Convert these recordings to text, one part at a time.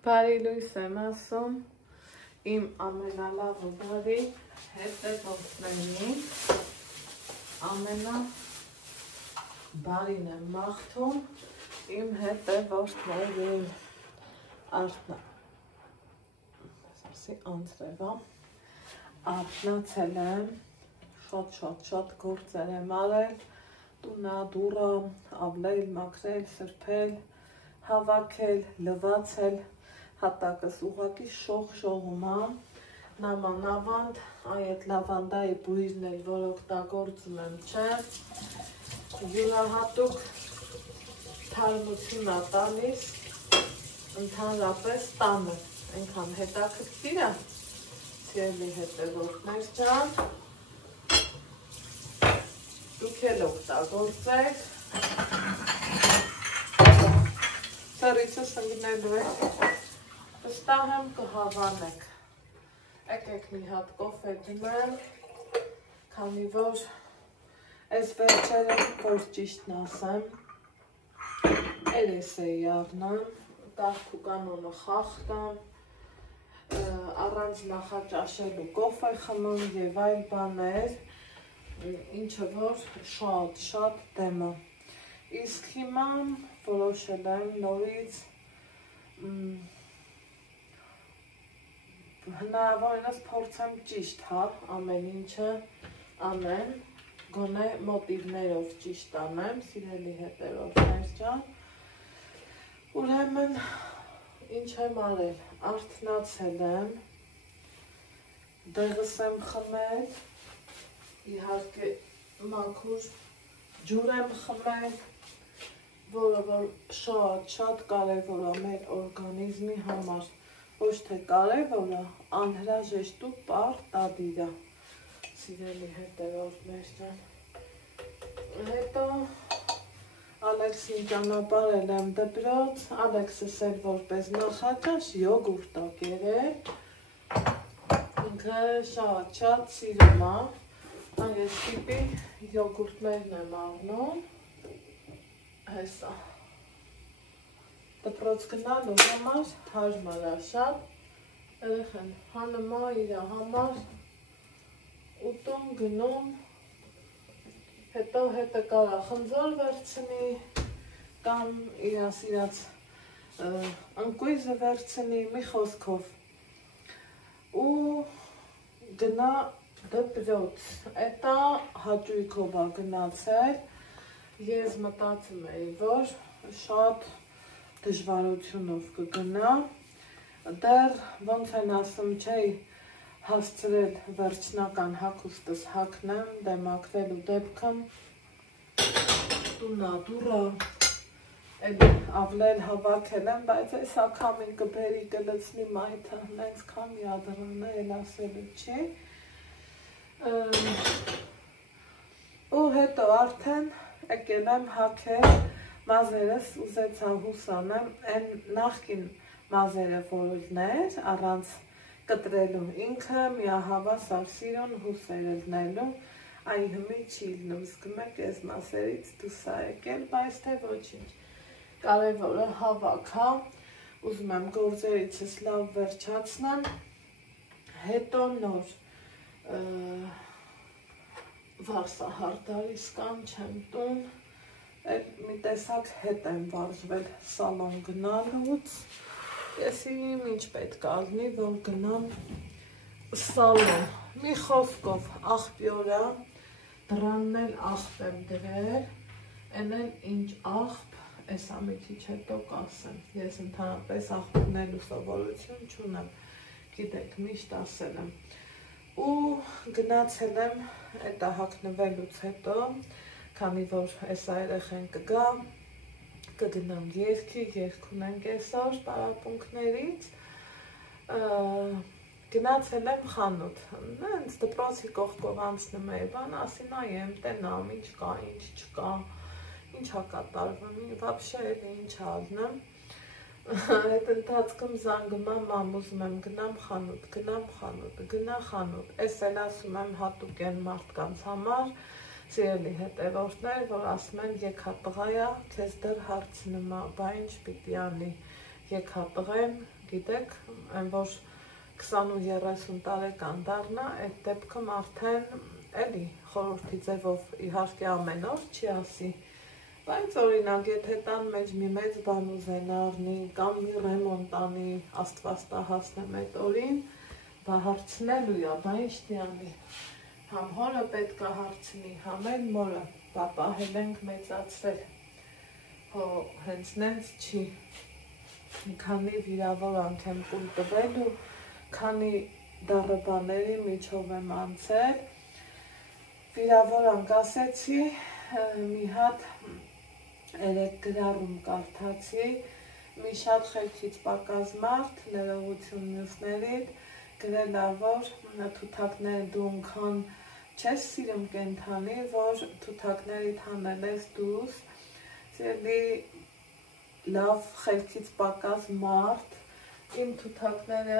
Բարի լույս եմ ասում, իմ ամենալավը բարի հետևորդներին, ամենաբարին եմ մաղթում իմ հետևորդներին, արթնացել եմ, շատ գործեր եմ արել, տունը, դուռը, ավլել, մաքրել, սրբել, հավաքել, լվացել, հատակս ուղղակի շողում է, նամանավանդ, այդ լավանդայի բույրն էլ, որ օգտագործում եմ, չէ, յուրահատուկ թարմություն է տալիս, ընդհանրապես տանը, այնքան հետաքրքիր է, սիրելի հետևորդներ ջան, դուք էլ օգտագործեք, սրիցս ընգնելու է, վստահ եմ կհավանեք, եկեք մի հատ կոֆե դնեմ, քանի որ այս վերջերը, որ ճիշտն ասեմ, երես էի առնում, կարգ ու կանոնը խախտում, առանց նախաճաշելու կոֆե խմում և այլ բաներ, ինչը որ շատ դեմը։ Իսկ հիմա որոշել եմ նորից հնարավորինս փորձեմ ճիշտ ամեն ինչը անեմ, գոնե մոտիվներով ճիշտ անեմ, սիրելի հետևորդներ ջան, ուրեմն ինչ եմ արել, արթնացել եմ, դեղս եմ խմել, իհարկե մաքուր ջուր եմ խմել, որը որ շատ կարևոր է մեր օրգանիզմի համար, ոչ թե կարևոր է, անհրաժեշտ ու պարտադիր է, սիրելի հետևորդներ ջան, հետո Ալեքսին ճանապարհել եմ դպրոց, Ալեքսս էլ որպես նախաճաշ յոգուրտ է կերել, ինքը շատ սիրում է, այս տիպի յոգուրտներն եմ առնում, հեսա, դպրոց գնալու համար հարմար է շատ, երեխան հանում է իր համար, ուտում գնում, հետո հետը կարա խնձոր վերցնի, կամ իր սիրած ընկույզը վերցնի, մի խոսքով, ու գնա դպրոց, էտա հաճույքով է գնացել, ես մտածում էի, որ շատ դժվարությունով կգնա, դեռ ոնց են ասում չէի հասցրել վերջնական հագուստս հագնեմ, դեմակվելու դեպքում, տունա դուռը, ավլել հավաքել եմ, բայց այս ակամին կբերի կլցնի մայթը, նենց քամի ադռանը էլ ասելու չի, ու հետո արդեն եկել եմ հագել մազերս ուզեցա հուսանեմ, են նախկին մազերը որոյներ, առանց կտրելու ինքը միահավաս արսիրոն հուսեր ելնելու, այ հմի չի ելնում, զգում եք ես մասերից դուս է եկել, բայց թե ոչինչ, կարևորը հավաք, ուզում եմ գործերիցս լավ վերջացնեմ, հետո նոր վարսահարդարի սկանչեմ տուն, մի տեսակ հետ եմ վարժվել սալոն գնալուց, ես իմ ինչ պետք ալնի, որ գնամ սալոն, մի խոսքով աղբյորա, դրանն էլ աղբ եմ դրել, են էլ ինչ աղբ, ես ամի քիչ հետո կասեմ, ես ընդհանրապես աղբնելու սովորություն չունեմ, գիտեք միշտ ասել եմ, ու գնացել եմ էտա հագնվելուց հետո, քանի որ այս երեխեն կգա, կգնամ երգի, երգ ունենք այսօր պարապմունքներից, գնացել եմ խանութ, նենց դպրոցի կողքով անցնում էի, բան ասի նայեմ, տենամ, ինչ կա, ինչ չկա, ինչ հա կատարվում, վաբշե էլ ինչ ալնեմ, այդ ընթացքում զանգում եմ, մամ ուզում եմ գնամ խանութ, գնա խանութ, ես էլ ասում եմ հատուկ են մարդկանց համար, սիրելի հետևորդներ, որ ասում են եկա տղայա, քեզ դեռ հարցնում է, բա ինչ պիտի անի, եկա տղեմ, գիտեք, այն որ 20-30 տարեկան դառնա, այդ դեպքում արդեն էլի խորհրդի ձևով իհարկե ամեն օր չի ասի, բայց օրինակ եթե տան մեջ մի մեծ բան ուզենա առնի կամ մի ռեմոնտ անի, Աստված տա հասնեմ այդ օրին, բա հարցնելու է, բա ինչ տանի, համ հորը պետք է հարցնի, համ էլ մորը, բա պահել ենք մեծացրել, հո հենց նենց չի, քանի վիրավորանք եմ կուլ տվել ու քանի դառը միջով եմ անցել, վիրավորանք ասեցի, մի հատ 3 գրառում կարդացի, մի շատ խելքից պակաս մարդ, ներողություն մյուսներից, գրել ա, որ թութակները դու ընքան չես սիրում կենդանի, որ թութակներիդ հանել ես դուս, սիրելի լավ խելքից պակաս մարդ, իմ թութակները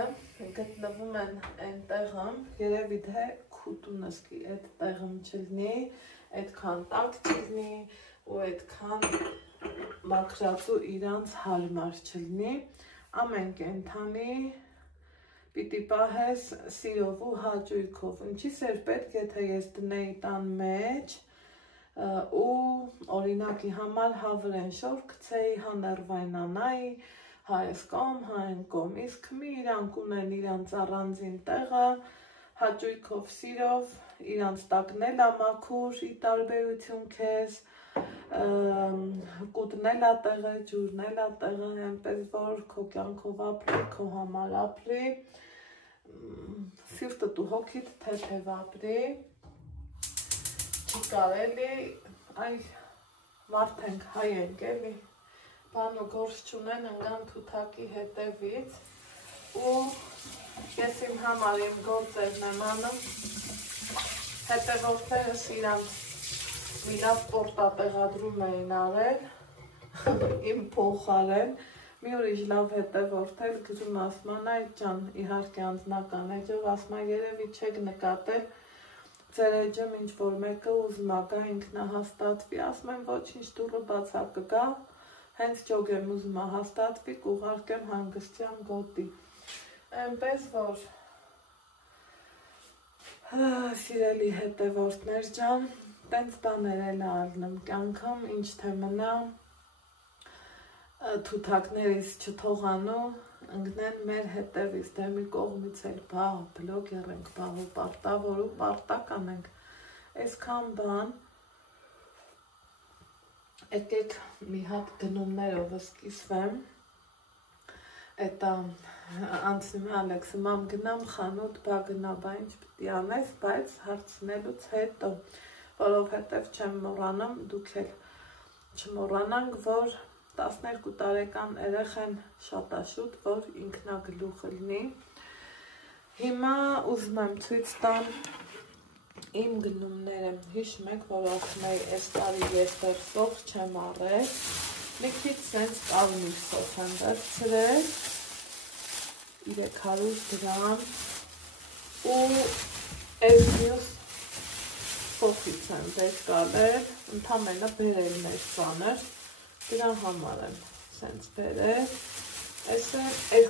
գտնվում են այնտեղում, երևի թե քուտունս կի այդ տեղում չլնի, այդքան տակ չլնի ու այդքան մաքրածու իրանց հարմար չլնի, ամեն կենդանի պիտի պահես սիրով ու հաճույքով, ինչի սեր պետք եթե ես դնեի տան մեջ ու օրինակի համար հավրեն շոր գցեի, հաներվայնանայի, հա ես կոմ, հա են կոմ, իսկ մի իրանք ունեն իրանց առանձին տեղը, հաճույքով սիրով, իրանց տակնել ամաքուր, ի տարբերություն քեզ, կուտնել ա տեղը, ջուրնել ա տեղը, այնպես որ քո կյանքով ապրի, քո համար ապրի, սիրտդ ու հոգիդ թեթև ապրի, չի կարելի, այ մարդ ենք, հայ ենք էլի, բան ու գործ չունեն ընգան թութակի հետևից ու ես իմ համար իմ գործերն եմ անում, հետևորդներս իրանց մի լավ պորտատեղադրում էին արել, իմ փոխարեն, մի ուրիշ լավ հետևորդ էլ գրում ասման այդ ջան, իհարկե անձնական էջով, ասմա երևի չեք նկատել, ձեր էջում ինչ-որ մեկը ուզում ա գա ինքնահաստատվի, ասում եմ ոչինչ դուռը բացա կգա, հենց ջոգ եմ ուզում ա հաստատվի, կուղարկեմ հանգստյան գոտի, այնպես որ սիրելի հետևորդներ ջան, տենց բաներ էլ ալնում կյանքում, ինչ թե մնա, թութակներից չթողանու, ընգնեն մեր հետևից, դե մի կողմից էլ բաղ, բլոգեր ենք, բաղ ու պարտավոր ու պարտական ենք, այսքան բան, եկեք մի հատ գնումներով սկիզվեմ, Էտա անցնում է Ալեքսը, մամ գնամ խանութ, բա գնա, բա ինչ պիտի անես, բայց հարցնելուց հետո, որովհետև չեմ մոռանում, դուք էլ չմոռանանք, որ 12 տարեկան երեխան շատ է շուտ, որ ինքնագլուխ լինի։ Հիմա ուզում եմ ցույց տամ իմ գնումները, հիշում եք, որ ասում էի, այս տարի երբեք սոխ չեմ առել, մի քիչ սենց կարմիր սոխ եմ վերցրել, 300 գրամ ու այս մյուս սոխից եմ վեր կարել, ընդամենը բերել մեր ծանր, դրա համար եմ սենց բերել, այս է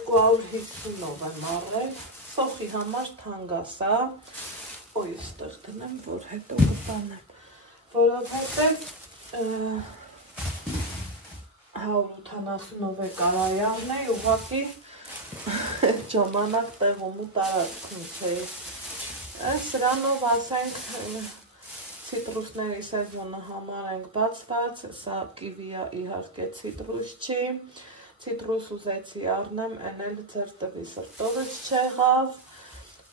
250-ով եմ առել, սոխի համար թանգասա, ոյ ստեղ դնեմ, որ հետո կտանեմ, որովհետև 180-ով է կարայանն է, ուղղակի ժամանակ տեղում ու տարածքում չէի, սրանով ասենք ցիտրուսների սեզոնը համար ենք բացված, սա կիվիա իհարկե ցիտրուս չի, ցիտրուս ուզեցի առնեմ, են էլ ձեր տվի սրտովս չեղավ,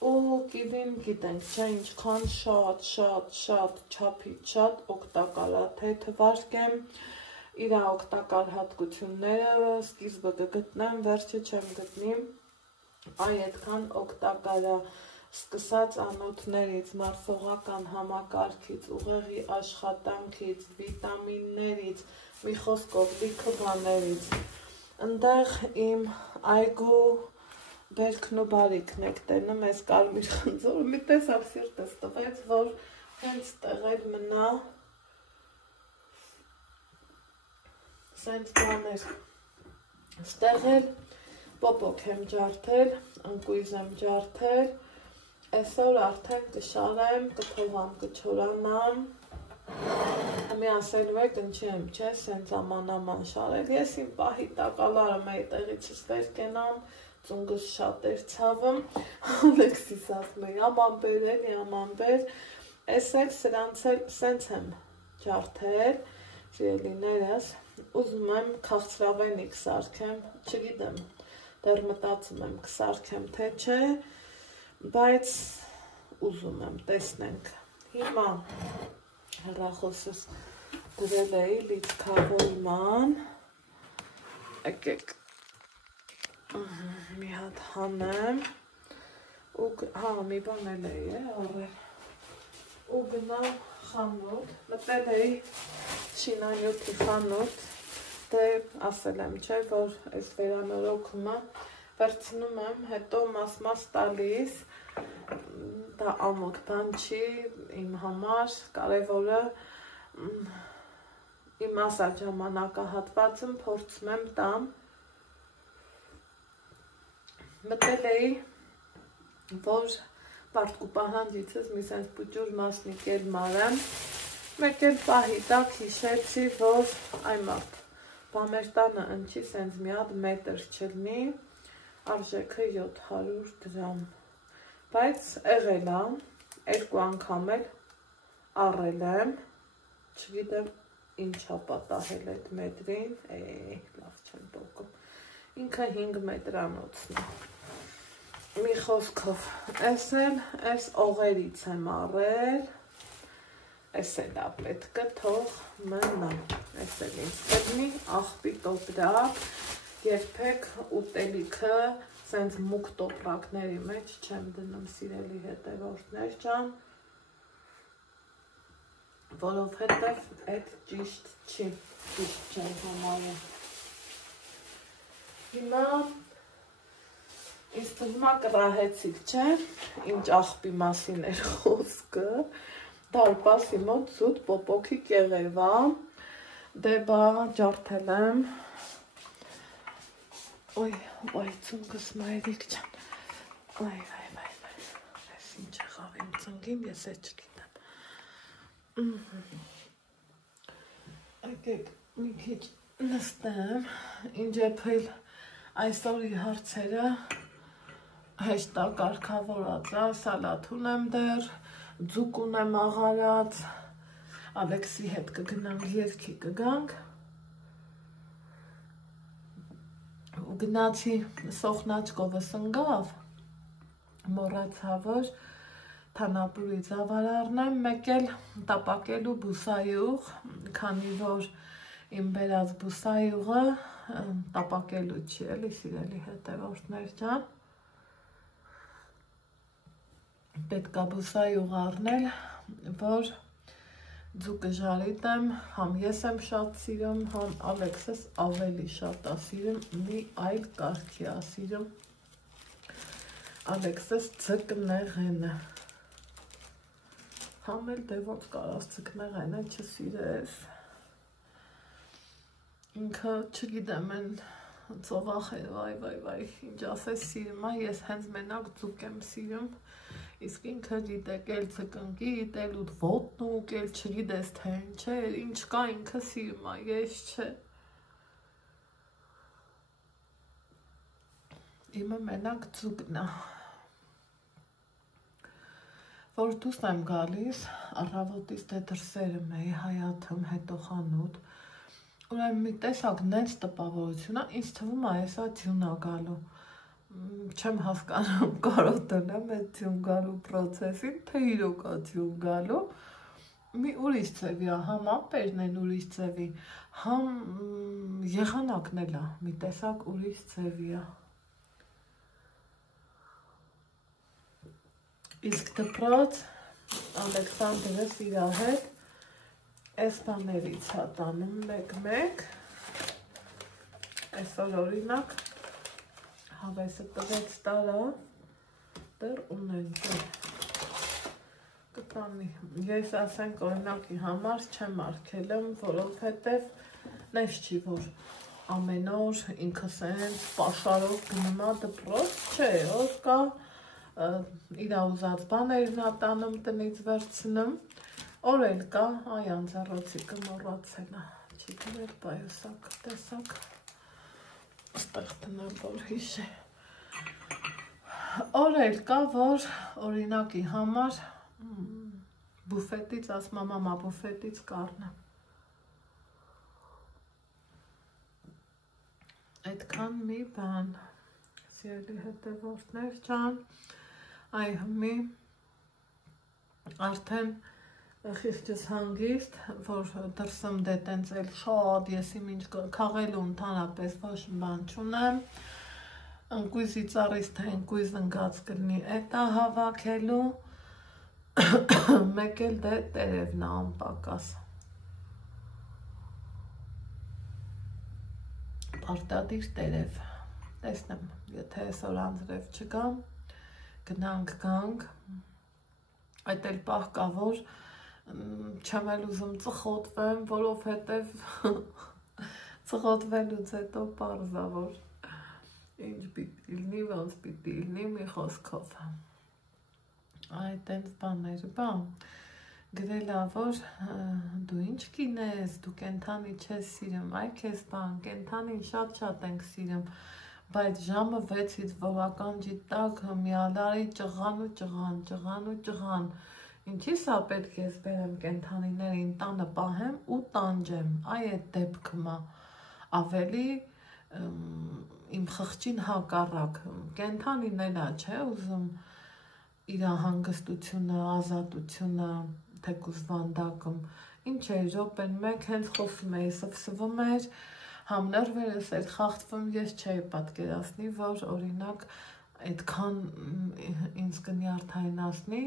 ու կիվին գիտենք, չէ ինչքան շատ չափից շատ օգտակար է, թե թվարկեմ, իր օգտակար հատկությունները սկիզբը կգտնեմ, վերջը չեմ գտնի, այ այդքան օգտակար է, սկսած անոթներից, մարսողական համակարգից, ուղեղի աշխատանքից, վիտամիններից, մի խոսքով լիքը բաներից, ընդեղ իմ այգու բերքն ու բարիքն եք տենում, այս կարմիր խնձորը մի տեսակ սիրտս տվեց, որ հենց տեղեր մնա, սենց բաներ, Ստեղ էլ պոպոք եմ ջարդել, ընկույզ եմ ջարդել, այսօր արդեն կշարեմ, կթողամ, կչորանամ, մի ասելու եք ընչի եմ չէ, սենց աման շարել, ես իմ պահի տակալարը մեի տեղիցս վեր կենամ, ծունգս շատ էր ցավım, Ալեքսիս ասում է, աման բեր էլի, աման բեր, ես էլ սրանց էլ սենց եմ ջարդել, սիրելիներս, ուզում եմ քաղցրավենիք սարքեմ, չգիտեմ, դեռ մտածում եմ կսարքեմ թե չէ, բայց ուզում եմ, տեսնենք, հիմա հեռախոսս գրել էի լիցքավորման, եկեք, մի հատ հանեմ, հա, մի բան էլ էի առել, ու գնամ խանութ, մտել էի շինանյութի խանութ, դե ասել եմ չէ, որ այս վերանորոգումը վերցնում եմ, հետո մաս տալիս, դա ամոթ բան չի, իմ համար, կարևորը իմ ասած ժամանակահատվածում փորձում եմ տամ, մտել էի, որ պարտկու պահանջիցս մի սենց պուճուր մասնիկ էլ մարեմ, մեկ էլ պահի տակ հիշեցի, որ այ մարդ, բամեր տանը ընչի սենց մի հատ մետր չլնի, արժեքը 700 դրամ, բայց եղել ա, երկու անգամ էլ առել եմ, չգիտեմ ինչա պատահել այդ մետրին, լավ չեմ տոկում, ինքը 5 մետրանոցն է, մի խոսքով, ես էլ այս օղերից եմ առել, ես էլ ա պետքը թող մնա, ես էլ ինձ կդնի աղբի տոպրակ, երբեք ուտելիքը սենց մուկ տոպրակների մեջ չեմ դնում սիրելի հետևորդներ ջան, որովհետև այդ ճիշտ չի, ճիշտ չեմ համարում։ Հիմա ինձ թվում է կռահեցիք, չէ, ինչ աղբի մասին էր խոսքը, դարպասի մոտ զուտ պոպոքի կեղևա, դե բա ջարդել եմ, ոյ, ծունգս մայրիկ չան, ոյ, ես ինչ եղավ իմ ծնգին, ես է չգիտեմ, եկեք մի քիչ նստեմ, ինչ եփել այսօրի հարցերը հեշտակարգավորած է, սալատ ունեմ դեռ, ձուկ ունեմ աղարած, Ալեքսի հետ կգնանք երգի կգանք, ու գնացի սոխնաչկովս ընգավ, մոռացա որ թանապուրի ծավալ առնեմ, մեկ էլ տապակելու բուսայուղ, քանի որ իմ բերած բուսայուղը տապակելու չի, էլի սիրելի հետևորդներ ջան, պետք է բուսայուղ առնել, որ ձուկը ժարիտեմ, համ ես եմ շատ սիրում, համ Ալեքսս ավելի շատ է սիրում, մի այլ կարգի է սիրում, Ալեքսս ձկնեղենը, համ էլ դե ոնց կարաս ձկնեղենը չսիրես, ինքը չգիտեմ են ծովախ է, վայ, ինչ ասես սիրում է, ես հենց մենակ ձուկ եմ սիրում, իսկ ինքը դիտեք էլ ձկնկի, էլ ուտ ոտնու, էլ չգիտես թե ինչ է, ինչ կա ինքը սիրում է, ես չէ, իմը մենակ ձուկն է, որ դուս եմ գալիս, առավոտից դե դրսերը մեի հայաթում հետո խանութ, ուրեմն մի տեսակ նենց տպավորություն է, ինձ թվում է եսա ձյուն է գալու, չեմ հասկանում կարոտենեմ այդ ձյուն գալու պրոցեսին, թե իրոք է ձյուն գալու, մի ուրիշ ձևի է, համ ամպերն են ուրիշ ձևի, համ եղանակն էլ է, մի տեսակ ուրիշ ձևի է։ Իսկ դպրոց Ալեքսանդրս իր հետ այս բաներից է տանում մեկ-մեկ, այսօր օրինակ հավեսը տվեց տարա, դեռ ունենք է, կտանի, ես ասենք օրինակի համար չեմ արգելում, որովհետև նես չի, որ ամեն օր ինքս են պաշարով գնում ա դպրոց, չէ, որ կա իր ուզած բաներն ա տանում տնից վերցնում, օր էլ կա, այ անձեռոցիկը մոռացել ա, չի գրել պայուսակ, տեսակ, ստեղ տնալ, որ հիշե, օր էլ կա, որ օրինակի համար բուֆետից, ասում ա մամա բուֆետից կառնա, այդքան մի բան, սիրելի հետևորդներ ջան, այ հիմի արդեն խիղճս հանգիստ, որ դրսում դե տենց էլ շատ ես իմ ինչ քաղելու ընդհանրապես ոչ բան չունեմ, ընկույզի ծառից թե ընկույզ ընգած կլինի էտա հավաքելու, մեկ էլ դե տերևն ա անպակաս, պարտադիր տերև, տեսնեմ, եթե այսօր անձրև չգամ, գնանք գանք, այդ էլ պահ կա, որ չեմ էլ ուզում ծխոտվեմ, որովհետև ծխոտվելուց հետո պարզ ա, որ ինչ պիտի լինի, ոնց պիտի լինի, մի խոսքով, այդ տենց բաներ, գրել ա, որ դու ինչ կին ես, դու կենթանի չես սիրում, այ քեզ բան, կենթանին շատ ենք սիրում, բայց ժամը 6-ից որականջի տակ միալարի ճղան ու ճղան, ինչի սա պետք է բերեմ կենթանիներին տանը պահեմ ու տանջեմ, այ այդ դեպքմա, ավելի իմ խղճին հակառակ, կենթանին էլա չէ ուզում իր հանգստությունը, ազատությունը, թեկուզ վանդակում, ինչ է րոպեն մեկ հենց խոսում էի, սվսվում էր, համներվերս էլ խախտվում ես չէի պատկերացնի, որ օրինակ այդքան ինձ կնյարդայնացնի,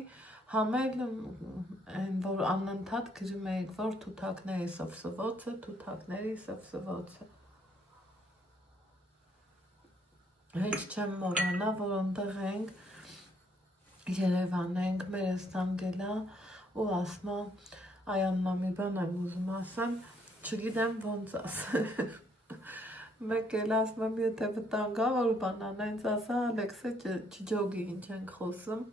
համել են, որ անընդհատ գրում էիք, որ թութակների սվսվոցը, Հեչ չեմ մոռանա, որ ընդեղ ենք, Երևան ենք, մերս տանգելա ու ասմա, Այաննա մի բան եմ ուզում ասեմ, չգիտեմ ոնց ասեմ, մեկ էլ ասում եմ, եթե վտանգա, որ բանան այնց ասա, Ալեքսը չջոգի ինչ ենք խոսում,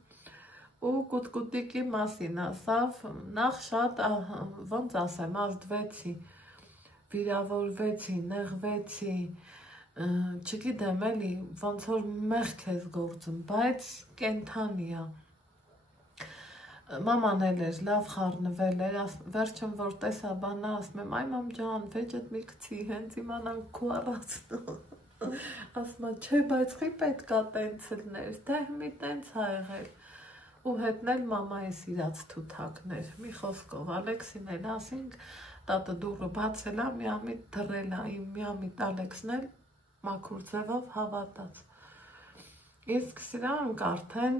ու կուտկուտիկի մասին ասավ, նախ շատ, ոնց ասեմ, ազդվեցի, վիրավորվեցի, նեղվեցի, չգիտեմ էլի, ոնց որ մեղք ես գործում, բայց կենթանի ա, մաման էլ էր, լավ խառնվել էր, վերջում որ տեսա բանա, ասում եմ, այ մամ ջան, վեճդ մի կցի, հենց իմանանք քու առածնում, ասում եմ, չէ, բայց խի պետք ա տենց լներ, թե մի տենց ա եղել, ու հետնել մամայի սիրած թութակներ, մի խոսքով, Ալեքսին էլ ասինք, տատը դուրը բացել ա, միամիտ թռել ա, իմ միամիտ Ալեքսն էլ մաքուր ձևով հավատաց, իսկ սրանք արդեն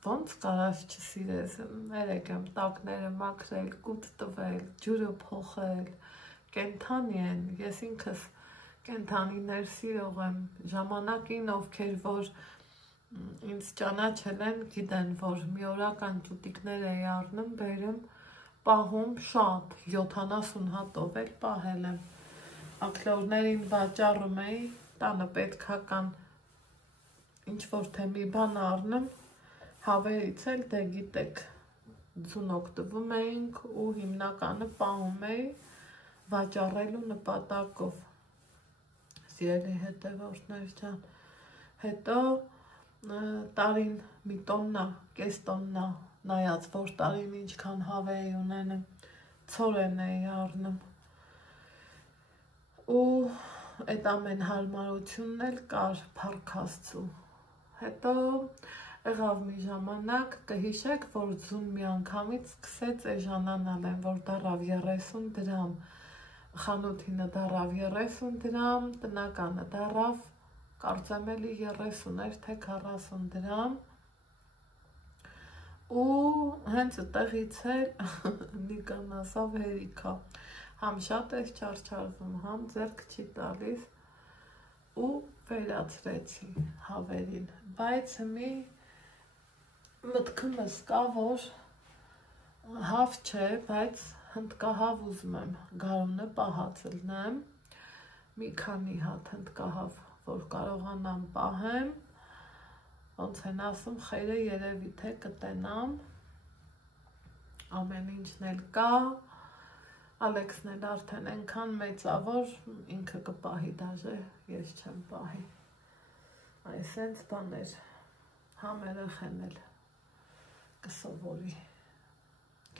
ոնց կարաս չսիրես, երեք եմ տակները մաքրել, կուտ տվել, ջուրը փոխել, կենթանի են, ես ինքս կենթանիներ սիրող եմ, ժամանակին ովքեր որ ինձ ճանաչել են, գիտեն, որ մի օրական ճուտիկներ էի առնում, բերում, պահում շատ, 70 հատով էլ պահել եմ, ակլորներին վաճառում էի, տանը պետքական ինչ-որ թե մի բան առնում, հավերից էլ դե գիտեք, ձուն օգտվում էինք ու հիմնականը պահում էի վաճառելու նպատակով, սիրելի հետևորդներ ջան, հետո տարին մի տոննա, կես տոննա, նայած որ տարին ինչքան հավե էի ունենում, ցորեն էի առնում, ու այդ ամեն հարմարությունն էլ կար փառքաստու, հետո եղավ մի ժամանակ, կհիշեք, որ ձուն մի անգամից սկսեց էժանանալ են, որ դարավ 30 դրամ, խանութինը դարավ 30 դրամ, տնականը դարավ, կարծեմ էլի 30 էր, թե 40 դրամ, ու հենց այդտեղից էլ Նիկան ասավ հերիքա, համ շատ ես չարչարվում, համ ձեռք չի տալիս, ու վերացրեցի հավերին, բայց մի մտքումս կա, որ հավ չէ, բայց հնդկահավ ուզում եմ գարունը պահած լնեմ, մի քանի հատ հնդկահավ, որ կարողանամ պահեմ, ոնց են ասում, խերը երևի թե կտենամ, ամեն ինչն էլ կա, Ալեքսն էլ արդեն այնքան մեծավոր, ինքը կպահի դաժե, ես չեմ պահի, այսենց բաներ, համ երեխեն էլ կսովորի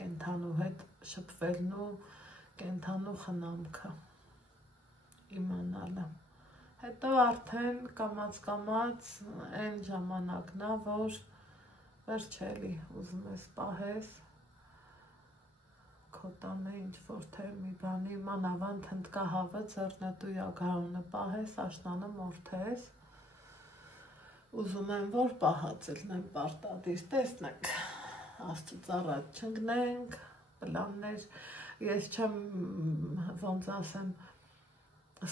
կենթանու հետ շփվելն ու կենթանու խնամքը իմանալը, հետո արդեն կամաց այն ժամանակն է, որ վերջ էլի ուզում ես պահես, քո տանը ինչ-որ թե մի բանի մանավանդ հնդկահավը ձեռնտույա գարունը պահես, աշնանը մորթես, ուզում եմ, որ պահած ելնեմ պարտադիր, տեսնենք, Աստծուց առաջ չընկնենք, պլաններ, ես չեմ, ոնց ասեմ,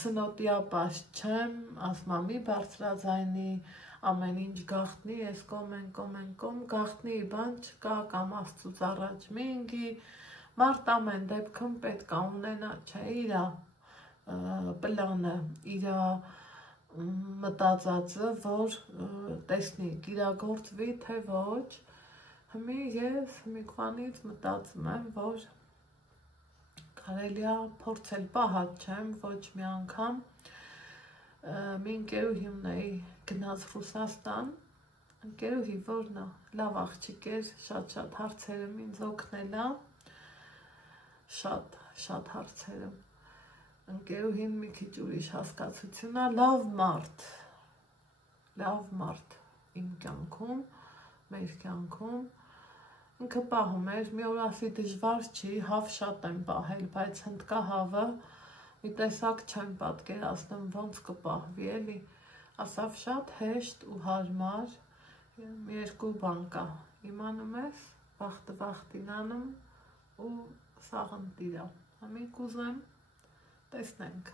սնոտիապաշտ չեմ, ասմա մի բարձրաձայնի, ամեն ինչ գաղտնի, ես կոմ, գաղտնի բան չկա, կամ Աստծուց առաջ մի ընկի, մարդ ամեն դեպքում պետք է ունենա, չէ, իրա պլանը, իրա մտածածը, որ տեսնի, կիրագործվի, թե ոչ, Հիմի ես միկվանից մտածում եմ, որ կարելի է փորձել պահած չեմ, ոչ մի անգամ մի ընկերուհի ունեի գնաց Ռուսաստան, ընկերուհի որն է, լավ աղջիկ էր, շատ հարցերում ինձ օգնել է, շատ հարցերում, ընկերուհին մի քիչ ուրիշ հասկացություն է, լավ մարդ իմ կյանքում, մեր կյանքում, ինքը պահում էր, մի օր ասի դժվար չի, հավ շատ եմ պահել, բայց հնդկահավը մի տեսակ չեմ պատկերացնում, ոնց կպահվի էլի, ասավ շատ հեշտ ու հարմար, երկու բան կա, իմանում ես, վախտին անում ու սաղընտիրա, համի կուզեմ, տեսնենք,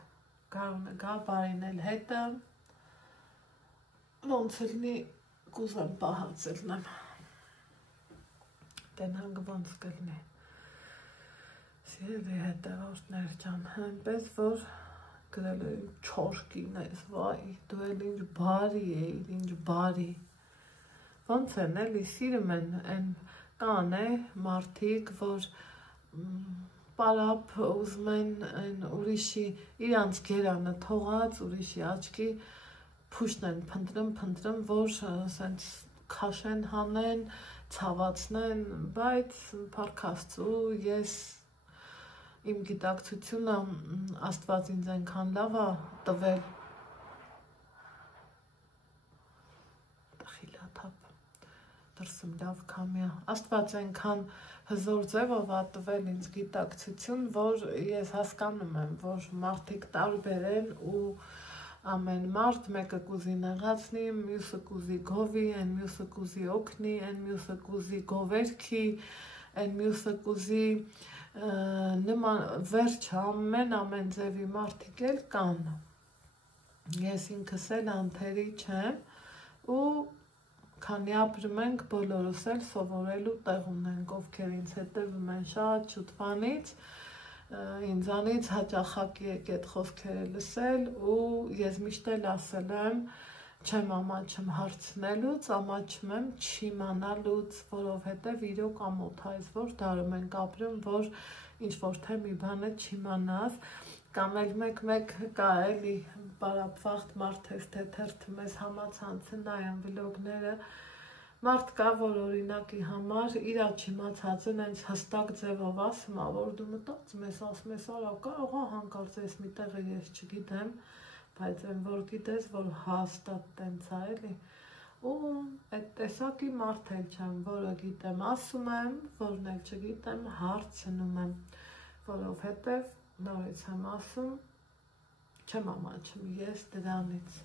գարունը գա, բարին էլ հետը, ոնց ելնի կուզեմ պահած ելնեմ, տենանք ոնց կլնի, սիրելի հետևորդներ ջան, այնպես որ գրելու եմ չորկին ես, վայ, դու էլ ինչ բարի էիր, ինչ բարի, ոնց են էլի սիրում են, են կան է մարդիկ, որ պարապ ուզում են ուրիշի, իրանց գերանը թողած, ուրիշի աչքի փուշն են փնտրում, որ սենց քաշեն հանեն, ցավացնեն, բայց փառք Աստծու, ես իմ գիտակցությունը Աստված ինձ այնքան լավ է տվել, տխիլաթափ, դրսում լավ կամիա, Աստված այնքան հզոր ձևով է տվել ինձ գիտակցություն, որ ես հասկանում եմ, որ մարդիկ տարբեր են ու ամեն մարդ մեկը կուզի նեղացնի, մյուսը կուզի գովի, այն մյուսը կուզի օգնի, այն մյուսը կուզի գովերքի, այն մյուսը կուզի վերջը ամեն ձևի մարդիկ էլ կան, ես ինքս էլ անթերի չեմ ու քանի ապրում ենք բոլորս էլ սովորելու տեղ ունենք, ովքեր ինձ հետևում են շատ շուտվանից, ինձանից հաճախակ եք այդ խոսքերը լսել ու ես միշտ էլ ասել եմ, չեմ ամաչում հարցնելուց, ամաչում եմ չիմանալուց, որովհետև իրոք ամոթ այս որ դարում ենք ապրում, որ ինչ-որ թե մի բանը չիմանաս, կամ էլ մեկ կա էլի պարապվաղտ մարդ ես թե թերթում ես համացանցը նայեմ վլոգները, մարդ կա, որ օրինակի համար իրա չիմացածն հենց հստակ ձևով ասում է, որ դու մտածում ես, ասում ես, արա կարող է հանկարծ ես մի տեղը ես չգիտեմ, բայց այն որ գիտես, որ հաստատ տենց է էլի, ու այդ տեսակի մարդ էլ չեմ, որը գիտեմ, ասում եմ, որն էլ չգիտեմ, հարցնում եմ, որովհետև նորից եմ ասում, չեմ ամաչում ես դրանից,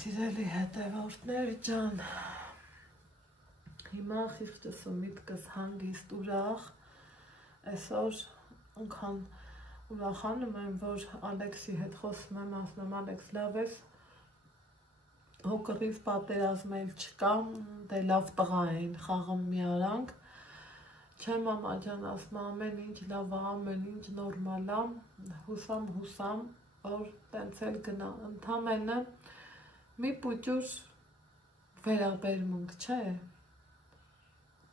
սիրելի հետևորդներ ջան, հիմա խիղճս ու միտքս հանգիստ ուրախ, այսօր ընքան ուրախանում եմ, որ Ալեքսի հետ խոսում եմ, ասում եմ Ալեքս լավ ես, հոգրիվ պատերազմել չկա, դե լավ տղա էին, խաղում մի արանք, չեմ ամա ջան ասում ամեն ինչ լավ է, ամեն ինչ նորմալ է, հուսամ, որ տենց էլ գնա, ընդամենը մի պուճուր վերաբերմունք, չէ,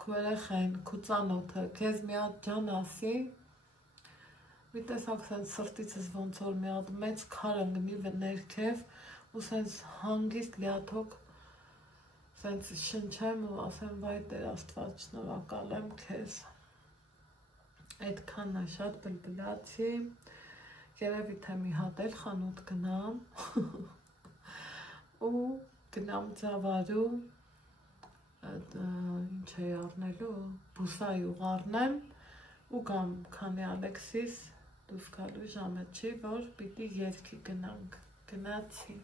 քո երեխային, քո ծանոթը, քեզ մի հատ ջան ասի, մի տեսակ սենց սրտիցս ոնց որ մի հատ մեծ քար ընկնի ներքև ու սենց հանգիստ լիաթոք սենց շնչեմ ու ասեմ վայ Տեր Աստված շնորհակալ եմ քեզ, այդքանն է, շատ բլբլացի, երևի թե մի հատ էլ խանութ գնամ ու գնամ ծավարու, ինչ էի առնելու, բուսայուղ առնեմ ու գամ, քանի Ալեքսիս դուրս գալու ժամը չի, որ պիտի երգի գնանք, գնացի։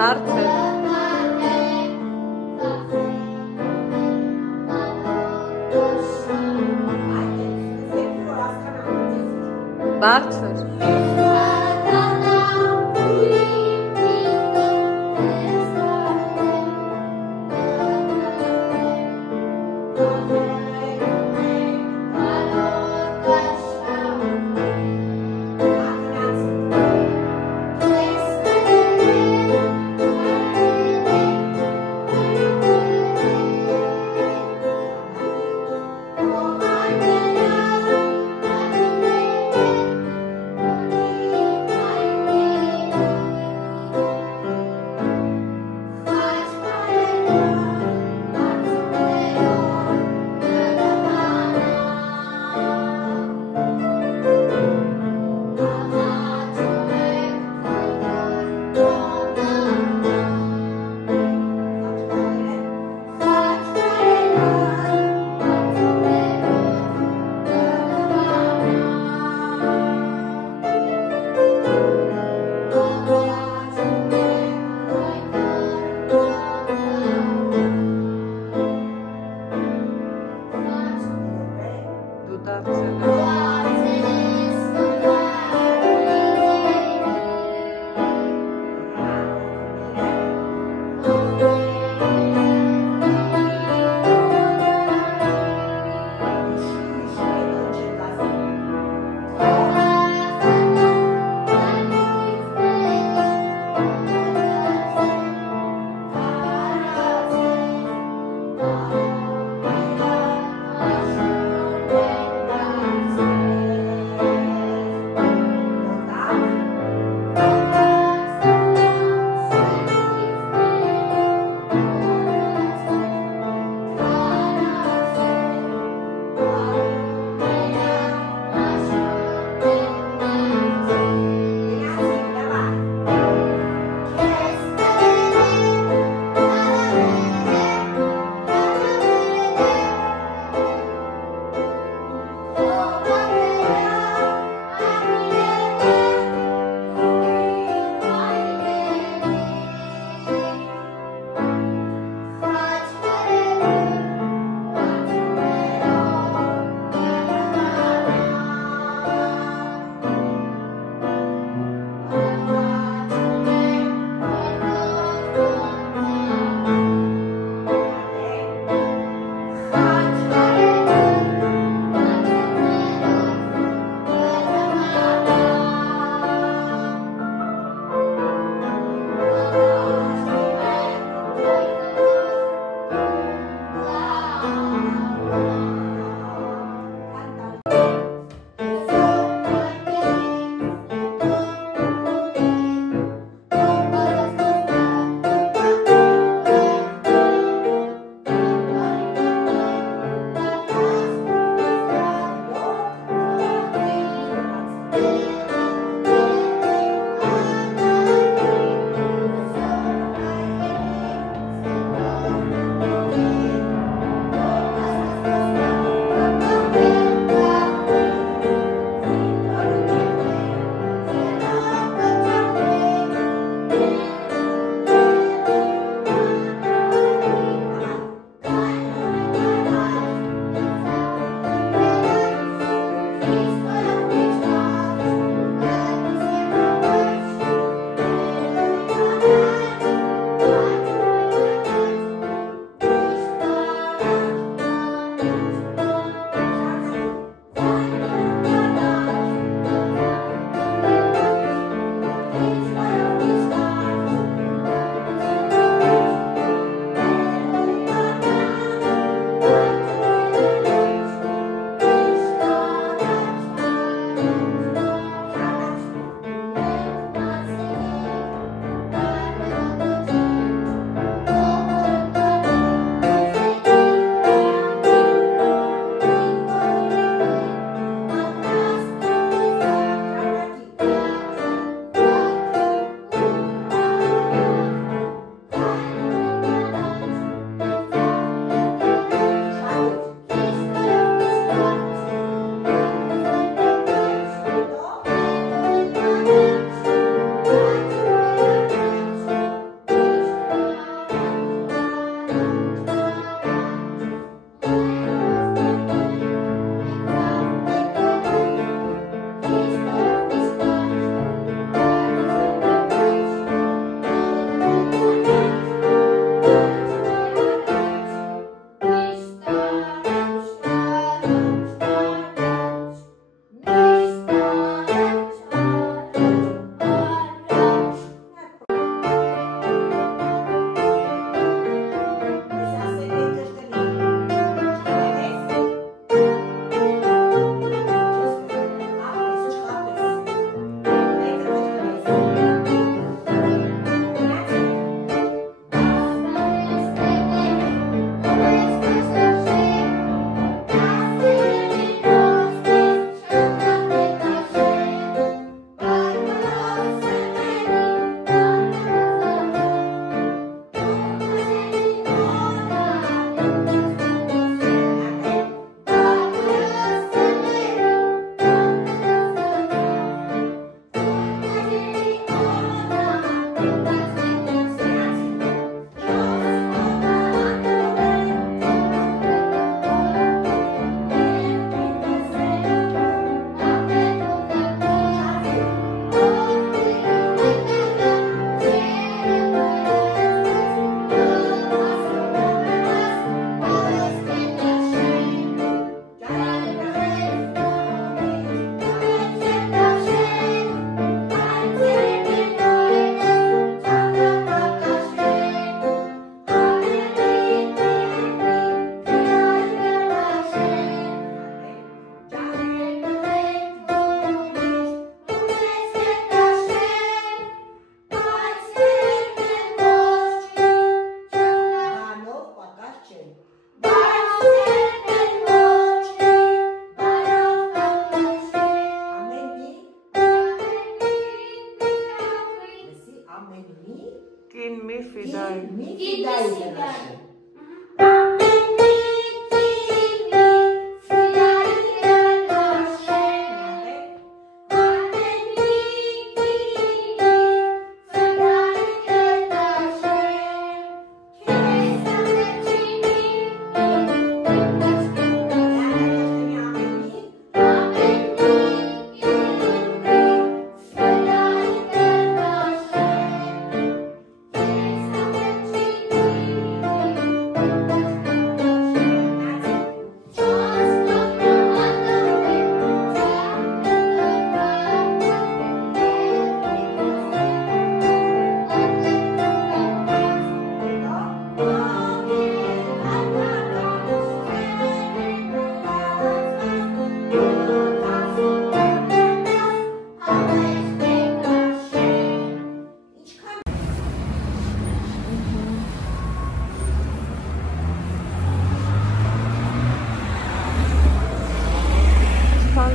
Բարձր։ Բարձր։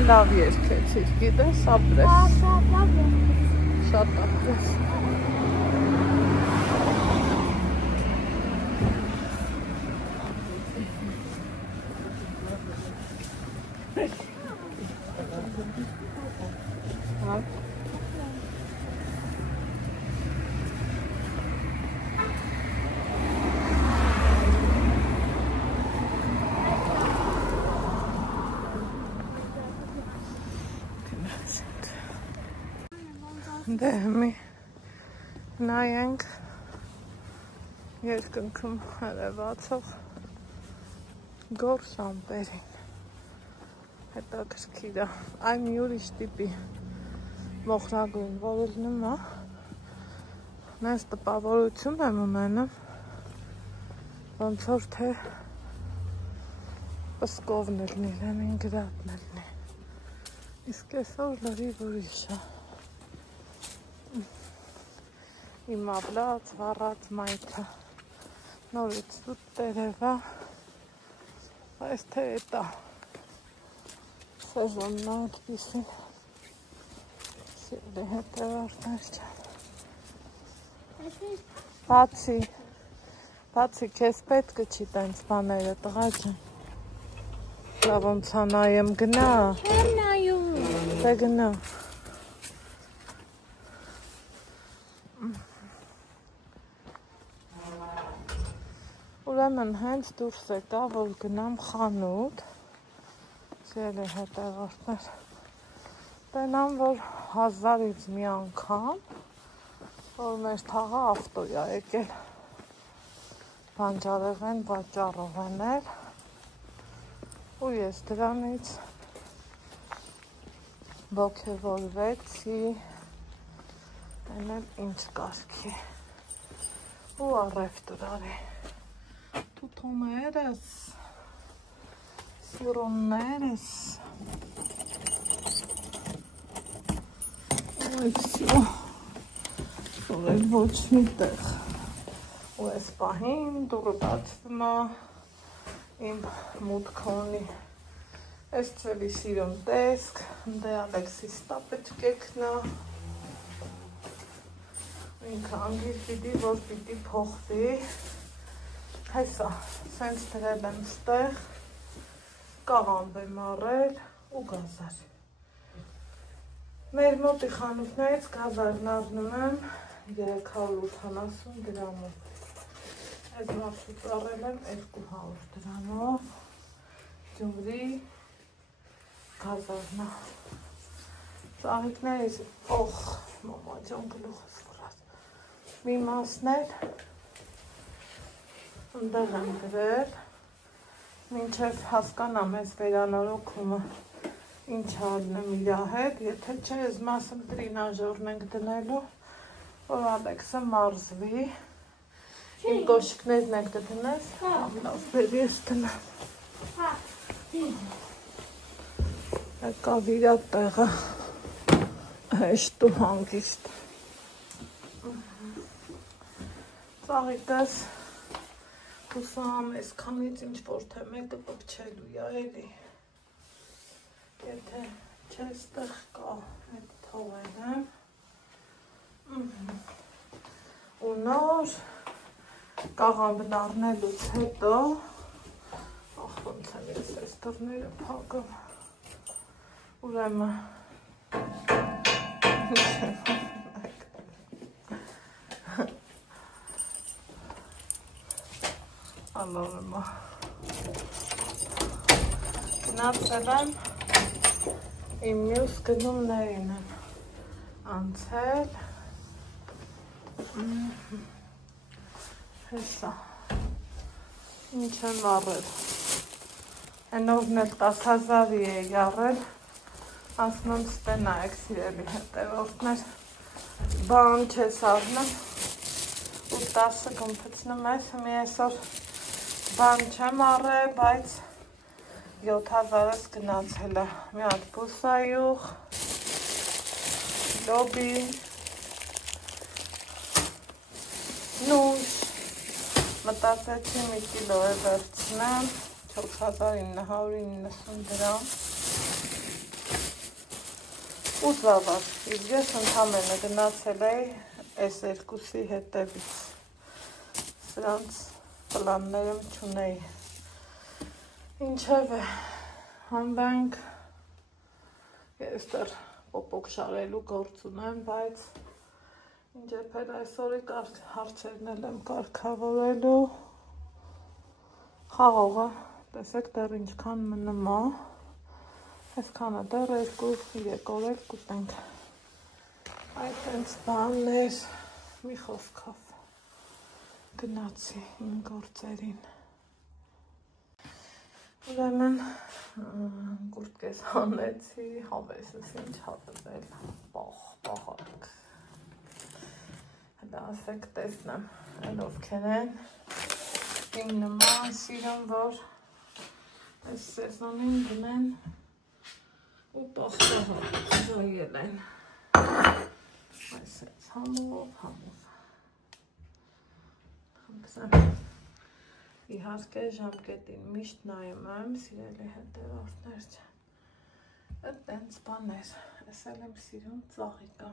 Լավ երկեցիր, գիտես, ապրես։ Շատ ապրես։ Դե մի նայենք երկնքում հրևացող գորշ ամպերին, հետաքրքիր է, այն յուրիշ տիպի մոխրագույն, որ լինում է, մեզ տպավորություն եմ ունենում, ոնց որ թե պսկովն լինի, Լենինգրադն լինի, իսկ այսօր լրիվ ուրիշ է։ Իմ ապլած, վառած մայթը, նորից սուտ տերևա, այս թե էտա, սեզոնն այդպիսի, սիրլի հետևորդներ չան։ Բացի, կեզ պետք չի տենց բաները, տղա ջան, լավ ոնց անայեմ գնա, չեմ նայում, դե գնա։ Ուրեմն հենց դուրս եկա, որ գնամ խանութ, սիրելի հետևորդներ, տենամ, որ 1000-ից մի անգամ, որ մեր թաղը ավտոյ է եկել, բանջարեղեն վաճառող էներ, ու ես դրանից ոգևորվեցի, էնել ինչ կարգի, ու առևտուր արի։ Թութոներս, սիրոններս, այցյո, որ էլ ոչ մի տեղ, ու ես պահին դուրը բացվում է, իմ մուտքը ունի, ես ծելի սիրոն տեսք, դե Ալեքսիս տապեչկեքնա, ինքը անգիր պիտի, որ պիտի փոխվի, Հեսա, սենց դրել եմ ստեղ, կաղամբ եմ առել ու գազար։ Մեր մոտի խանութներից գազարն առնում եմ 380 դրամով։ Այս մաքսուտ առել եմ 200 դրամով։ Գյումրի գազարնա։ Ծաղիկներից, օխ, մամա ջան գլուխս վրաց։ Մի մասն էլ ընդեղ եմ գրել, մինչև հասկանամ այս վերանորոգումը ինչ արնեմ իրա հետ, եթե չէ այս մասը տրինաժորն ենք դնելու, որ Ալեքսը մարզվի, իմ գոշիկներն եք դնես, լավ բերի ես դնեմ, եկավ իրա տեղը, հեշտ ու հանգիստ, ծաղիկս հուսամ այսքանից ինչ-որ թե մեկը պկչելու է էլի, եթե չես տեղ կա, այդ թողել եմ, ու նոր կաղամբն առնելուց հետո, ախ ոնց եմ ես այս դռները փակում, ուրեմն, ալորմա, գնացել եմ, իմ մյուս գնումներին եմ անցել, հեսա, ինչ եմ առել, ենովն էլ 10,000-ի է առել, ասնում ստենա եք սիրելի հետևորդներ, բան չես առնում, ու 10-ը գմպցնում ես, մի այսօր բան չեմ առել, բայց 7,000-ս գնացել է, մի հատ բուսայուղ, լոբի, նուշ, մտածեցի մի կիլո է վերցնեմ, 4,990 դրամ, ու զավար, ես ընդամենը գնացել էի այս երկուսի հետևից, սրանց պլաններում չունեի, ինչև է, համբանք, ես դեռ պոպոկ շարելու գործ ունեմ, բայց ինչ էպեր այսօրի հարցերն էլ եմ կարգավորելու, խաղողը, տեսեք դեռ ինչքան մնում է, այսքանը դեռ 2-3 օր էլ կուտենք, այդ հենց բաններ, մի խոսքով գնացի իմ գործերին, ուրեմն կուրտկես հանեցի, հավեսս ինչ հատվել, պաղակ, հլա ասեք տեսնեմ, էլ ովքեր են, իմ նման սիրում, որ այս սեզոնին գնեն ու պաղպաղակ զայել են, այս էց համով, իհարկե ժամկետին միշտ նայում եմ, սիրելի հետևորդներ չեն, այդ տենց բաներ, ես էլ եմ սիրում ծաղիկը,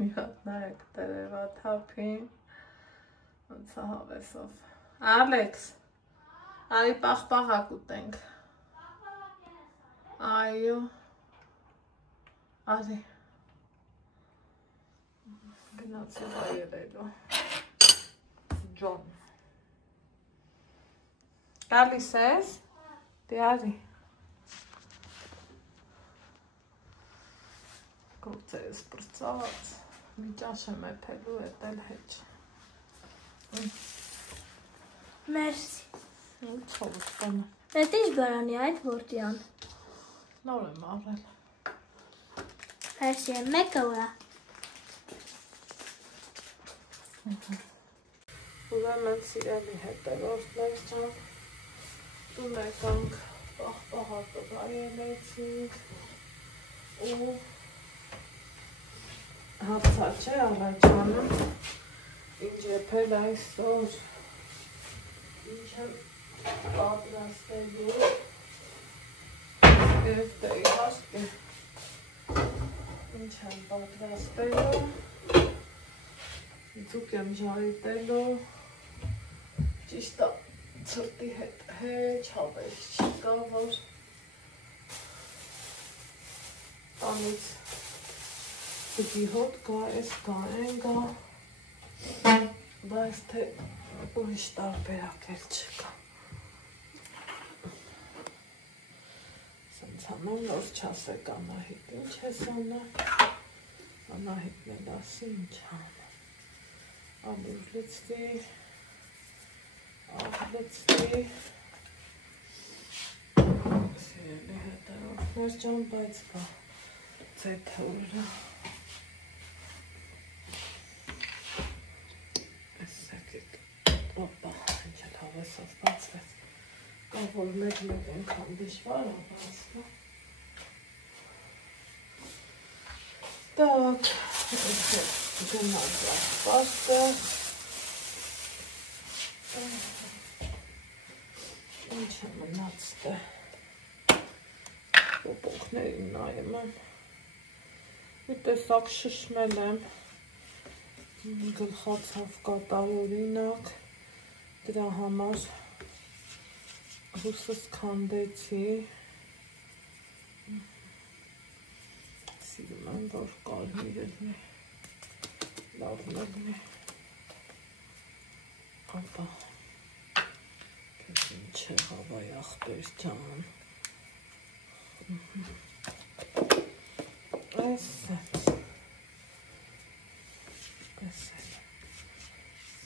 մի հատ նայեք տերևաթափին, ոնց է հավեսով, Ալեքս, արի պաղպաղակ ուտենք, այո, արի, գնացել այերելու, ջոն, գալիս ես, դի արի, գործերս պրծած, մի ճաշ եմ էփելու, էտ էլ հեչ, Մերսի, չով ուտկոմ եմ, էտ ինչ բարանի այդ որտյան, նոր եմ առել, Մերսի եմ մեկը ուրա, ուրեմն սիրելի հետևորդներ ջան, տուն եկանք պաղպաղակը այելեցինք ու հացա չէ առաջանը, ինչ եփել այսօր, ինչ եմ պատրաստելու, և դե իհարկե, ինչ եմ պատրաստելու, ձուկ եմ ժարիտելու, ճիշտ է ցրտի հետ հեչ հավես չկա, որ տանից պիտի հոտ գա, ես գա, են գա, բայց թե ուրիշ տարբերակ էլ չկա։ Սենց անեմ, որ չասեք Անահիտ, ինչ ես անա, Անահիտն էլ ասի ինչ անա, ալուր լծվի, աղ լծվի, սիրելի հետևորդներ ջան, բայց բա ձեթը ուրա, ես եկեք, օպա, ինչ էլ հավեսով բացվեց, կա որ մեկ ենքան դժվար ավացնա, տակ, ես գնաց աղպաստը, ինչ է մնաց դե, պոպոնքներին նայեմ եմ, մի տեսակ շշմել եմ, գլխացավ կատար օրինակ, դրա համար հուսս քանդեցի, սիրում եմ, որ կարմիր ելնի, լավն ելնի, ապա, կեզ ինչ է հավայ աղբեր ջան, այս սենց,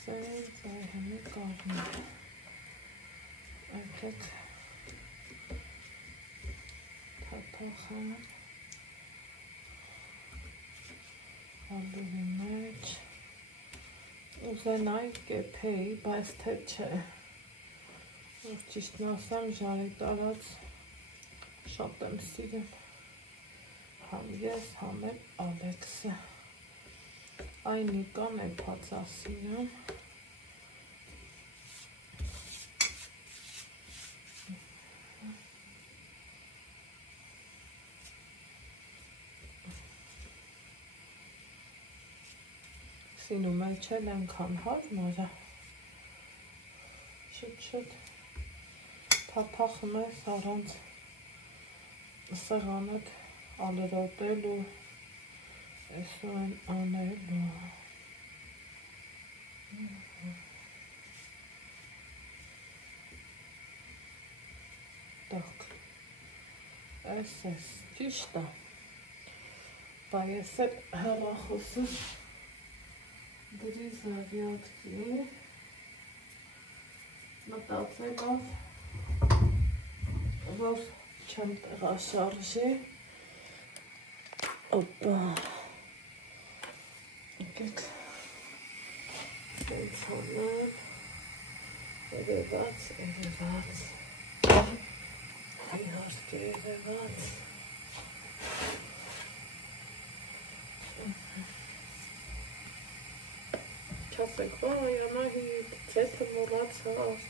սենց այ հնի կարմիր, այդեք թաթախան, ալուրի մեջ, ուզենայի կեփեի, բայց թե չէ, որ ճիշտն ասեմ ժարի տարած շատ եմ սիրում, համ ես, համ էլ Ալեքսը, այ Նիկան էփածա սիրում, սինում էլ չել ենքան հարմարա, շուտ թափախում ես առանց սեղանդ ալրոտելու, էսու են անելու, տակ, ես ճիշտ է, բա ես էլ հեռախոսը դրի զարյատքի, մտածելով, որ չեմ տեղաշարժի, օպա, եկեք, սենց հանեմ, երևաց, իհարկե երևաց, չասեք, վայ, Անահիտ, ձեթը մոռացավ,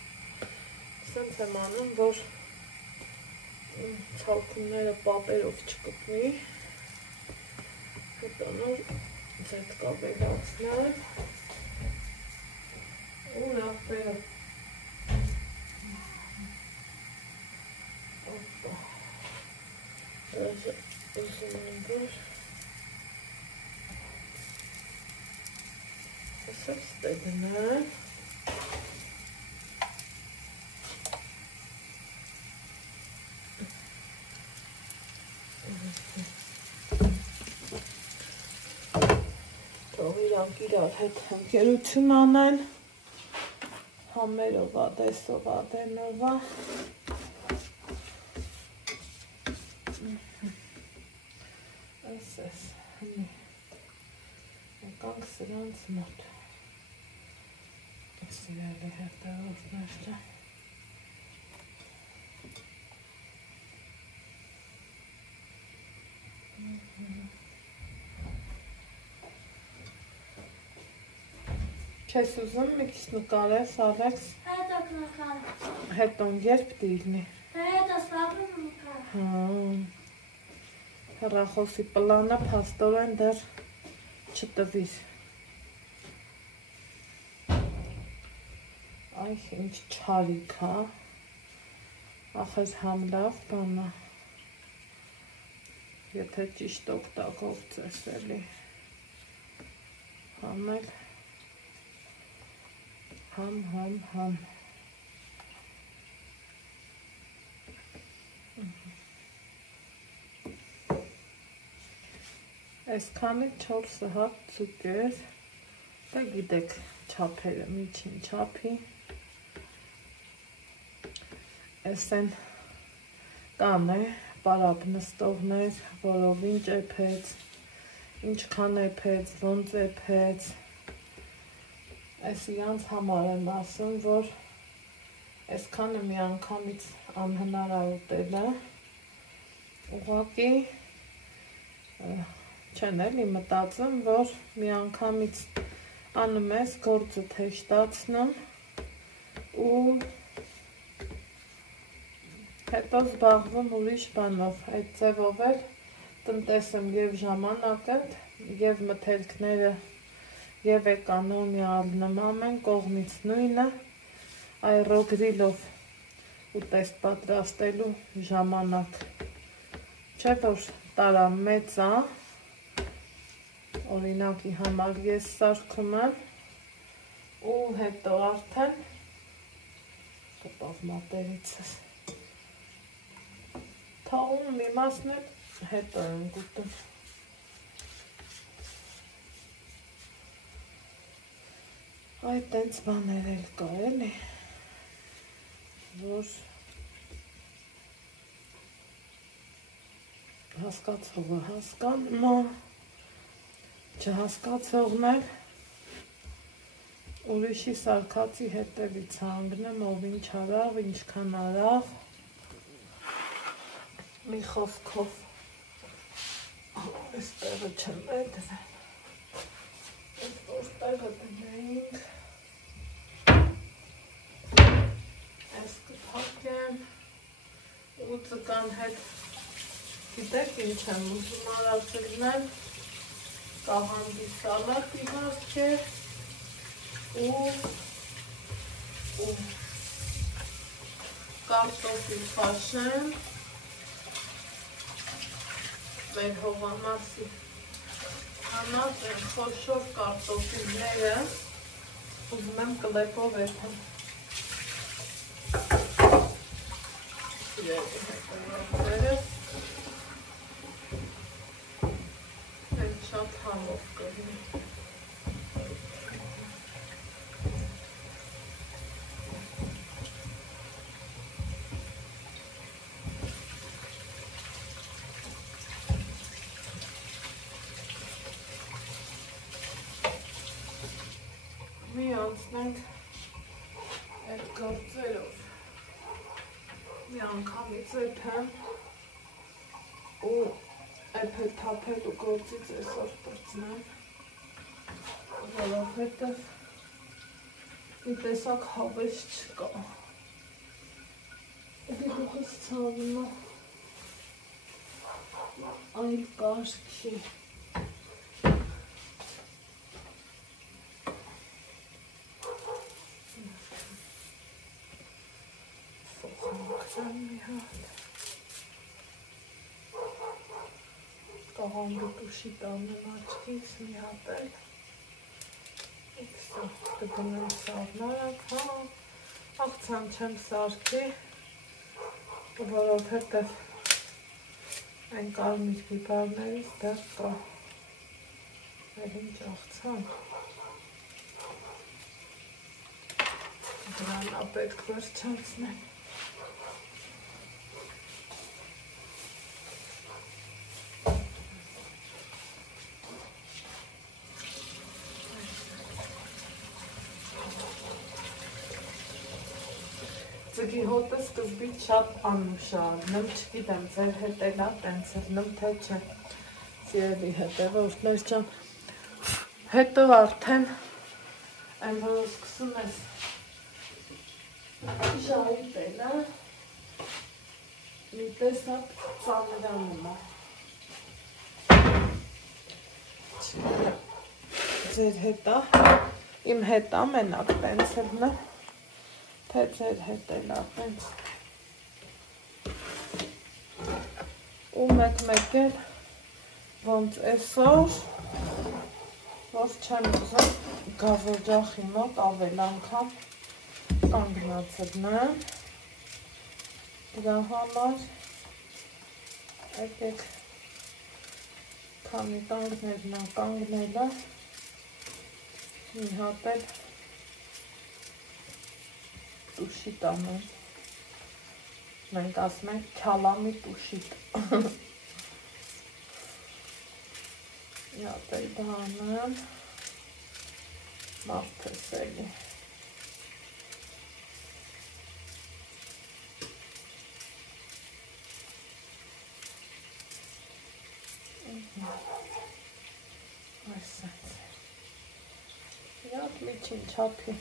սենց եմ անում, որ ցալքումները պապերով չկպնի, հետո նոր ձեթ կավելացնել, ու նախբերը, օպա, ուզում եմ որ, Սև ստեգնեմ, թող իրանք իրար հետ ընկերություն անեն, համերովա, դեսովա, դենովա, այս, հնի, եկանք սրանց մոտ, սիրելի հետևորդները, չես ուզում մի քիչ նկարես, Ալեքս, հետոն երբ դիլնի, հեռախոսի պլանը փաստորեն դեռ չտվիր, այ ինչ չարիք հա, ախր համ լավ բանա, եթե ճիշտ օգտագործես էլի համել համ այսքանի 4 հատ ծուկեր դա գիտեք չափերը միջին չափի այսեն կան է պարապ նստողներ որովին ճեփեց ինչքան էփեց ոնց էփեց այս իրանց համար եմ ասում որ այսքանը մի անգամից անհնար է ուտելը ուղղակի չեն էլի մտածում, որ մի անգամից անում ես գործը թեշտացնում ու հետո զբաղվում ուրիշ բանով, այդ ձևով էլ տնտեսում և ժամանակը, և մթերքները, և էկոնոմիա ալնում ամեն կողմից նույնը, այռոգրիլով ուտեստ պատրաստելու ժամանակ, չէ որ տարա մեծ է, օրինակի համար ես սարքում եմ ու հետո արդեն կպավ մատերիցս թաղում մի մասն էլ հետո եմ գուտում այդ տենց բաներ էլ կա էլի որ հասկացողը հասկանում է չհասկացողն էլ ուրիշի սարքածի հետևից հանգնում ով ինչ արավ, ինչքան արավ մի խոսքով այս տեղը չեմ էդրել այս որ տեղը դնեինք այս կփակեմ ու ձկան հետ գիտեք ինչ եմ ուզում արածելնել կաղանդի սալատի հարցեր ու կարտոֆիլ խաշեմ մեր հողամասի հանած են խոշոր կարտոֆիլները ուզում եմ կլեպով եթեմ շատ համով կրնի մի անցնենք այդ գործերով մի անգամից էփեմ ու էփել թափելու գործից այսօր պրծնեմ որովհետև մի տեսակ հավես չկա դիհուղս ցավում է այլ կարգի ֆոխանքսան մի հատ կաղանդի տուշի տանեմ աչքից մի հատ էլ Սա կդնեմ սարնարակ, աղցան չեմ սարքի, որովհետև այն կարմիր բիբարներից դեռ կա էլ ինչ աղցան դրան ապետք վերջացնեմ Ձգի հոտը սկզբից շատ անուշարնում, չգիտեմ, ձեր հետ էլա տենց էլնում, թե չէ, սիրելի հետևորդներ ջան, հետո արդեն այն որ սկսում ես ժայթելը, մի տեսակ ծանրանում է, ձեր հետա, իմ հետա մենակ տենց էլնը, թե ձեր հետ էլ ապենց ու մեկ էլ ոնց այսօր, որ չեմ ուզում գազօջախի մոտ ավել անգամ կանգնացնեմ, դրա համար եկեք քանի կանգներն անկանգնելը մի հատ էլ տուշիտ անեմ, մենք ասում ենք քյալամի տուշիտ, մի հատ էլ դա անեմ, մարդեսելի, այսպես, իատ միջին չապի,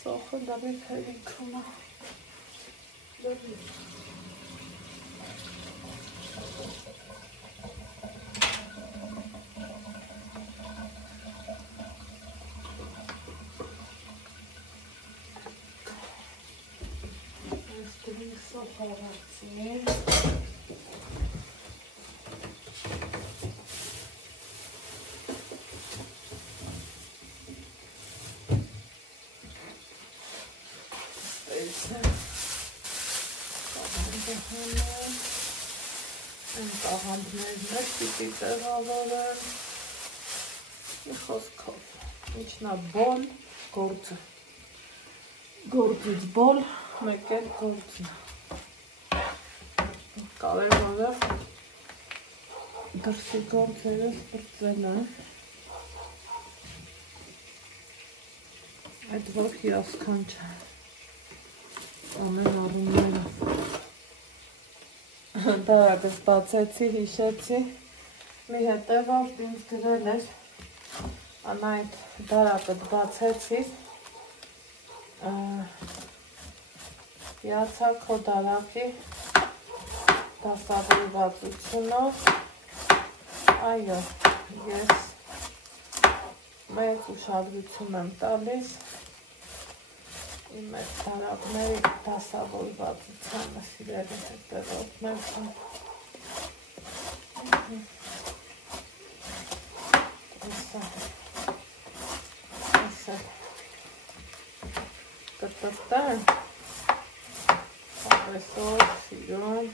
սոխը դավիվ հերիքում է, դավիվ, այս դրի սոխ արացի, աղանդներն էլ պիտի տեղավորեմ, մի խոսքով, ինչն է բոլ, գործը, գործից բոլ, մեկ էլ գործն, կարևորը դրսի գործերը սպրծելը, այդ որ հիասքանչ է, ամեն առումներով, դարակս բացեցի, հիշեցի, մի հետևով ինձ գրել էր, անայդ դարակըտ բացեցիր, հիացա քո դարակի դասավորվածությունով, այո, ես մեծ ուշադրություն եմ տալիս, իմ այդ դարակների դասավորվածությանը սիրելի հետևողներ կան, այսը կտրտեն, այսօր սիրում,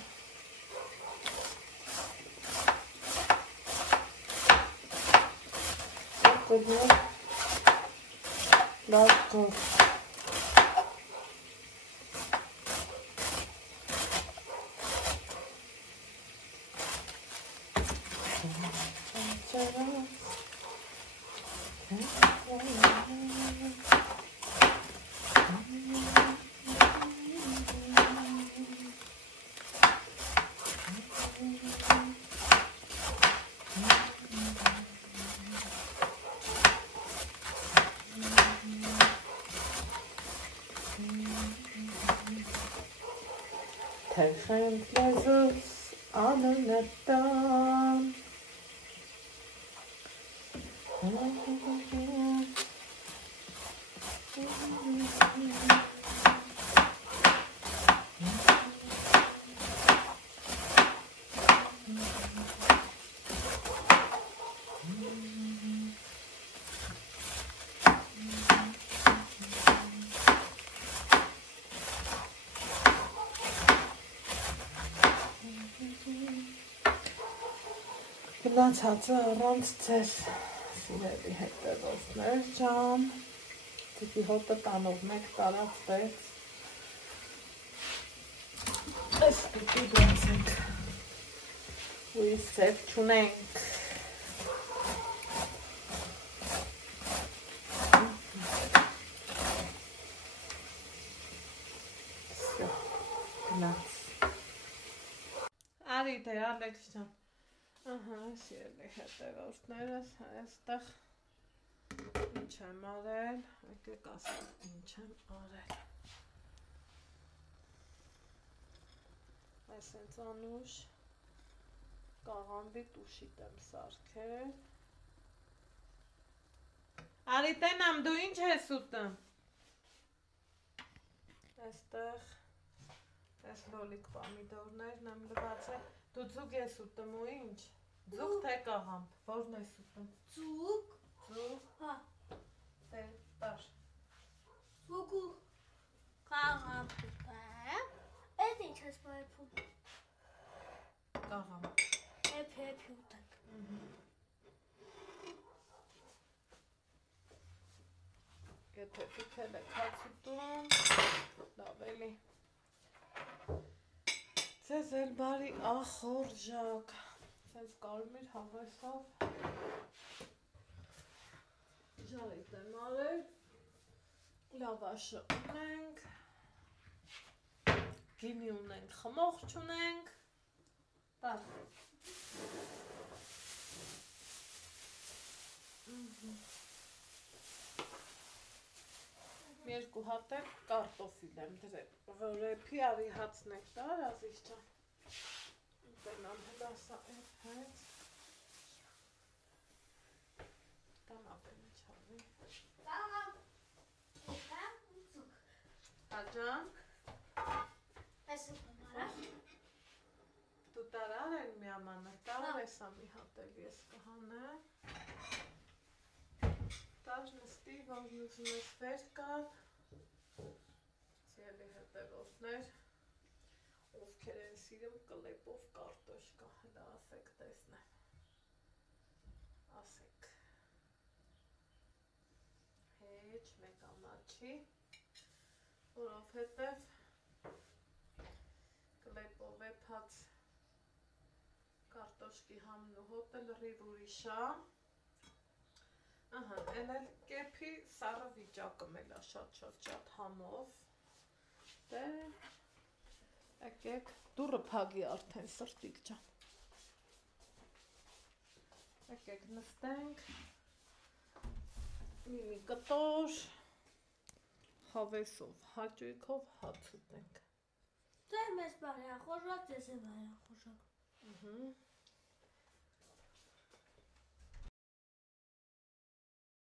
կգնում լավ գործ, Թեխենք լեզուս անունետան, գնացածը առանց ձեր սիրելի հետևողներ ջան, դեպի հոտը տանող մեկ տարածվեց, այս պիտի բացենք, ու սև չունենք, գնաց, արի դե Ալեքս ջան, սիրելի հետևողներս, այստեղ ինչ եմ արել, եկեք ասեմ ինչ եմ արել, այսենց անուշ կաղամբի տուշիտ եմ սարքել, արի տենամ դու ինչ ես ուտում, այստեղ այս լոլիկ պամիդորներն եմ լվացել, դու ձուկ ես ուտում ու ինչ, Ձուկ թե կաղամբ, որն ես ուտում։ Ձուկ։ Ձուկ։ Հա։ Դե տար։ Ձուկ ու կաղամբ ուտեմ։ Էդ ինչ ես պայփում։ Կաղամբ։ Հեփ ուտենք։ Եթե պիքել է քաց ուտում, լավ էլի։ Ձեզ էլ բարի ախորժակ։ Ձեզ կարմիր հավեսով ժարիտ եմ արել, լավաշը ունենք, գինի ունենք, խմող չունենք, տար։ Երկու հատ եմ կարտոֆիլ եմ դրել, որ էպի արի հացնեք տար, ազիզ ճան։ Տնամ հլասա էպ հետ։ Տանապ եմ չավի։ Հաջան։ Ես ուտեմ արա։ Դու տարար են մի ամանը, տարար ես ամի հատել ես կհանեմ։ Տար նստի, որ նուզում ես վեր կար։ Ձելի հետևորդներ, ովքեր են սիրում կլեպով կարտոշկա, հլա ասեք տեսնեմ։ Ասեք։ Հեչ մեկ ամաչի, որով հետև կլեպով էպած կարտոշկի համն ու հոտել ռիվ ուրիշա։ Ահա, էլ կեպի սառը վիճակը մելա շատ համով։ Դե, եկեք, դուրը պագի արդեն սրտիկ ճան։ Եկեք նստենք, մի կտոր, հավեսով, հաճույքով հաց ուտենք։ Դե մեզ բարի ախորժակ, ձեզ է բարի ախորժակ։